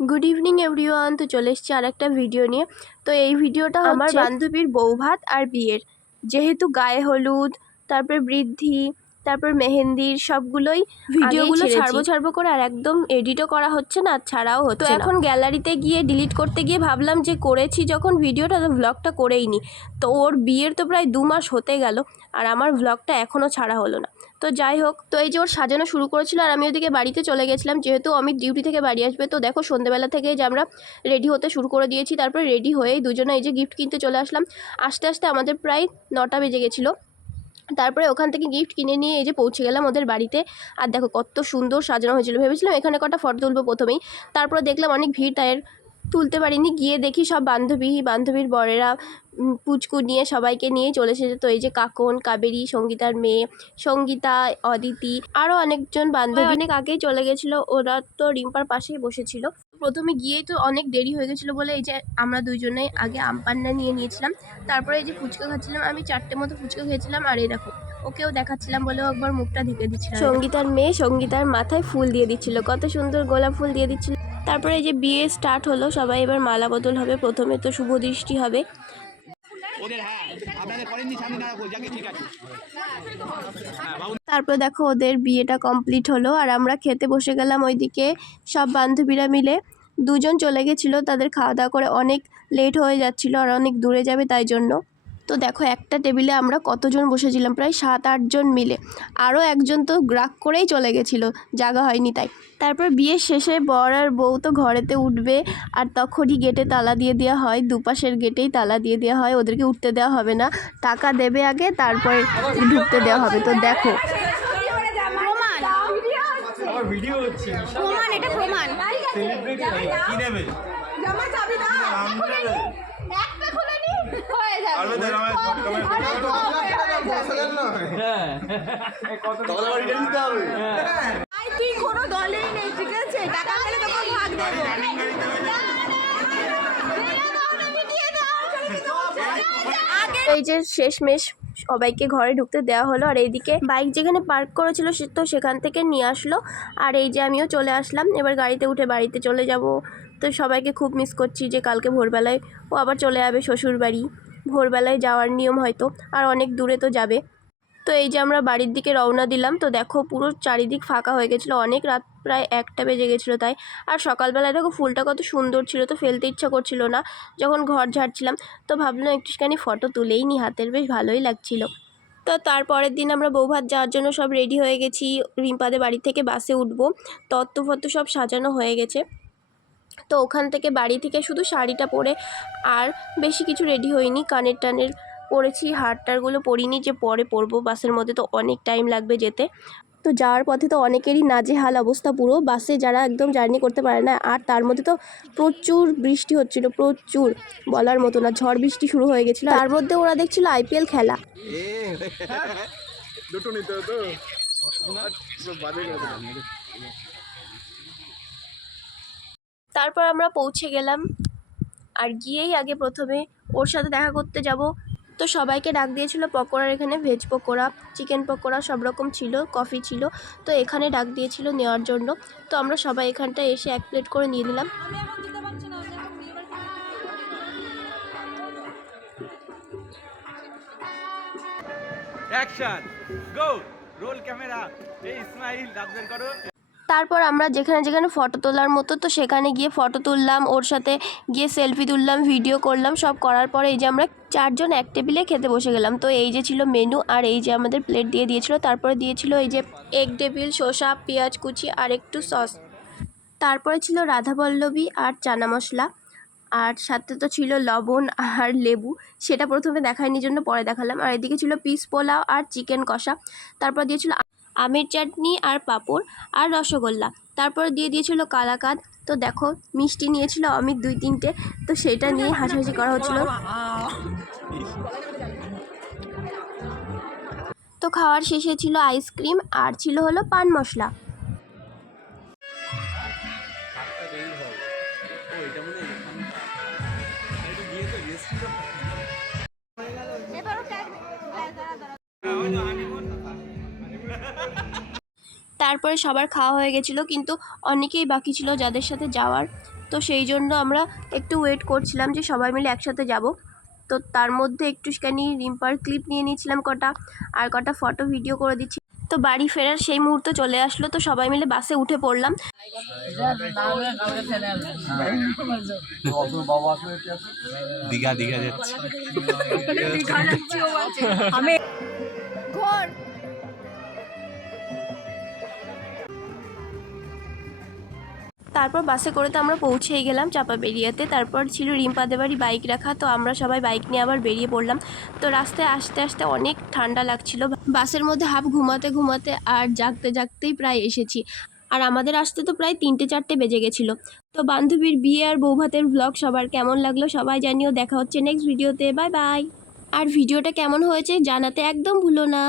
Good evening everyone. তো চলে এসেছি আর একটা ভিডিও নিয়ে। তো এই ভিডিওটা আমার বান্ধবীর বৌভাত আর বিয়ের, যেহেতু গায়ে হলুদ, তারপর বৃদ্ধি, তারপর মেহেন্দির সবগুলোই ভিডিওগুলো ছাড়বো করে, আর একদম এডিটও করা হচ্ছে না, ছাড়াও হচ্ছে না। তো এখন গ্যালারিতে গিয়ে ডিলিট করতে গিয়ে ভাবলাম যে করেছি যখন ভিডিওটা, তো ভ্লগটা করেই নি। তো ওর বিয়ের তো প্রায় 2 মাস হতে গেল, আর আমার ভ্লগটা এখনও ছাড়া হলো না। তো যাই হোক, তো এই যে ওর সাজানো শুরু করেছিল আর আমি ওদিকে বাড়িতে চলে গেছিলাম, যেহেতু অমিত ডিউটি থেকে বাড়ি আসবে। তো দেখো সন্ধ্যেবেলা থেকে যে আমরা রেডি হতে শুরু করে দিয়েছি, তারপরে রেডি হয়েই দুজনে এই যে গিফট কিনতে চলে আসলাম। আস্তে আস্তে আমাদের প্রায় 9টা বেজে গেছিলো। তারপরে ওখান থেকে গিফট কিনে নিয়ে এই যে পৌঁছে গেলাম ওদের বাড়িতে। আর দেখো কত সুন্দর সাজানো হয়েছিল। ভেবেছিলাম এখানে কটা ফটো তুলবো প্রথমেই, তারপরে দেখলাম অনেক ভিড়, তাই তুলতে পারিনি। গিয়ে দেখি সব বান্ধবীর বরেরা পুচকু নিয়ে সবাইকে নিয়ে চলে এসেছে। তো এই যে কাকন, কাবেরী, সঙ্গীতার মেয়ে সঙ্গীতা, অদিতি, আরও অনেকজন বান্ধবী অনেক আগেই চলে গেছিলো। ওরা তো রিম্পার পাশেই বসেছিল। প্রথমে গিয়েই তো অনেক দেরি হয়ে গেছিলো বলে এই যে আমরা দুজনেই আগে আমপান্না নিয়ে নিয়েছিলাম। তারপরে এই যে ফুচকা খাচ্ছিলাম, আমি 4টে মতো ফুচকা খেয়েছিলাম। আর এই দেখো ওকেও দেখাচ্ছিলাম বলে একবার মুখটা ঢেকে দিচ্ছিল। সঙ্গীতার মেয়ে সঙ্গীতার মাথায় ফুল দিয়ে দিচ্ছিল, কত সুন্দর গোলাপ ফুল দিয়ে দিচ্ছিল। তারপরে এই যে বিয়ে স্টার্ট হলো, সবাই এবার মালা বদল হবে। প্রথমে তো শুভ দৃষ্টি হবে। তারপরে দেখো ওদের বিয়েটা কমপ্লিট হলো, আর আমরা খেতে বসে গেলাম। ওইদিকে সব বান্ধবীরা মিলে, দুজন চলে গেছিলো, তাদের খাওয়া দাওয়া করে অনেক লেট হয়ে যাচ্ছিলো আর অনেক দূরে যাবে তাই জন্য। তো দেখো একটা টেবিলে আমরা কতজন বসেছিলাম, প্রায় 7-8 জন মিলে। আরও একজন তো রাগ করেই চলে গেছিলো, জায়গা হয়নি তাই। তারপর বিয়ের শেষে বর আর বউ তো ঘরেতে উঠবে, আর তখনই গেটে তালা দিয়ে দেওয়া হয়। দুপাশের গেটেই তালা দিয়ে দেওয়া হয়, ওদেরকে উঠতে দেওয়া হবে না, টাকা দেবে আগে তারপরে ঢুকতে দেওয়া হবে। তো দেখো এই যে শেষমেশ সবাইকে ঘরে ঢুকতে দেওয়া হলো। আর এইদিকে বাইক যেখানে পার্ক করেছিল সে তো সেখান থেকে নিয়ে আসলো। আর এই যে আমিও চলে আসলাম, এবার গাড়িতে উঠে বাড়িতে চলে যাব। তো সবাইকে খুব মিস করছি যে কালকে ভোরবেলায় ও আবার চলে যাবে শ্বশুর বাড়ি। ভোরবেলায় যাওয়ার নিয়ম হয়তো, আর অনেক দূরে তো যাবে। তো এই যে আমরা বাড়ির দিকে রওনা দিলাম। তো দেখো পুরো চারিদিক ফাঁকা হয়ে গেছিলো, অনেক রাত, প্রায় 1টা বেজে গেছিলো তাই। আর সকালবেলায় দেখো ফুলটা কত সুন্দর ছিল, তো ফেলতে ইচ্ছা করছিল না যখন ঘর ঝাড়ছিলাম। তো ভাবলাম একটুখানি ফটো তুলেই নি হাতের, বেশ ভালোই লাগছিল। তো তারপরের দিন আমরা বৌভাত যাওয়ার জন্য সব রেডি হয়ে গেছি। রিম্পাদের বাড়ি থেকে বাসে উঠবো, তত্ত্বফত্ত সব সাজানো হয়ে গেছে। তো ওখান থেকে বাড়ি থেকে শুধু শাড়িটা পরে, আর বেশি কিছু রেডি হইনি। কানের টানের পরেছি, হারটারগুলো পরিনি, যে পরে পরবো। বাসের মধ্যে তো অনেক টাইম লাগবে যেতে। তো যাওয়ার পথে তো অনেকেরই নাজেহাল অবস্থা, পুরো বাসে যারা একদম জার্নি করতে পারে না। আর তার মধ্যে তো প্রচুর বৃষ্টি হচ্ছিল, প্রচুর বলার মতো না, ঝড় বৃষ্টি শুরু হয়ে গেছিলো। তার মধ্যে ওরা দেখছিল IPL খেলা। তারপর আমরা পৌঁছে গেলাম, আর গিয়েই আগে প্রথমে ওর সাথে দেখা করতে যাব। তো সবাইকে ডাক দিয়েছিল পকোড়ার, এখানে ভেজ পকোড়া, চিকেন পকোড়া সব রকম ছিল, কফি ছিল। তো এখানে ডাক দিয়েছিল নেওয়ার জন্য। তো আমরা সবাই এখানটায় এসে 1 প্লেট করে নিয়ে নিলাম। অ্যাকশন গো, রোল ক্যামেরা, এই স্মাইল দাঁত করো। তারপর আমরা যেখানে যেখানে ফটো তোলার মতো, তো সেখানে গিয়ে ফটো তুললাম, ওর সাথে গিয়ে সেলফি তুললাম, ভিডিও করলাম। সব করার পরে এই যে আমরা 4 জন এক টেবিলে খেতে বসে গেলাম। তো এই যে ছিল মেনু, আর এই যে আমাদের প্লেট দিয়ে দিয়েছিল। তারপরে দিয়েছিল এই যে এগ টেবিল, শসা, পেঁয়াজ কুচি আর একটু সস। তারপরে ছিল রাধাবল্লভী আর চানা মশলা, আর সাথে তো ছিল লবণ আর লেবু, সেটা প্রথমে দেখায়নি জন্য পরে দেখালাম। আর এদিকে ছিল পিস পোলাও আর চিকেন কষা। তারপর দিয়েছিল আমের চাটনি আর পাঁপড় আর রসগোল্লা। তারপর দিয়ে দিয়েছিল কালাকাঁদ। তো দেখো মিষ্টি নিয়েছিল অমিত 2-3টে, তো সেটা নিয়ে হাসাহাসি করা হচ্ছিল। তো খাওয়ার শেষে ছিল আইসক্রিম, আর ছিল হলো পান মশলা। তারপরে সবার খাওয়া হয়ে গেছিলো, কিন্তু অনেকেই বাকি ছিল যাদের সাথে যাওয়ার। তো সেই জন্য আমরা একটু ওয়েট করছিলাম যে সবাই মিলে একসাথে যাব। তো তার মধ্যে একটুখানি রিম্পার ক্লিপ নিয়ে নিয়েছিলাম কটা, আর কটা ফটো ভিডিও করে দিচ্ছি। তো বাড়ি ফেরার সেই মুহূর্তে চলে আসলো, তো সবাই মিলে বাসে উঠে পড়লাম। দীঘা দীঘা যাচ্ছে। তারপর বাসে করে তো আমরা পৌঁছেই গেলাম চাপাবেরিয়াতে। তারপর ছিল রিম্পাদের বাড়ি বাইক রাখা, তো আমরা সবাই বাইক নিয়ে আবার বেরিয়ে পড়লাম। তো রাস্তায় আস্তে আস্তে অনেক ঠান্ডা লাগছিল, বাসের মধ্যে হাফ ঘুমাতে ঘুমাতে আর জাগতে জাগতেই প্রায় এসেছি। আর আমাদের আসতে তো প্রায় 3টে-4টে বেজে গেছিলো। তো বান্ধবীর বিয়ে আর বৌভাতের ব্লগ সবার কেমন লাগলো সবাই জানিও। দেখা হচ্ছে নেক্সট ভিডিওতে। Bye bye. আর ভিডিওটা কেমন হয়েছে জানাতে একদম ভুলো না।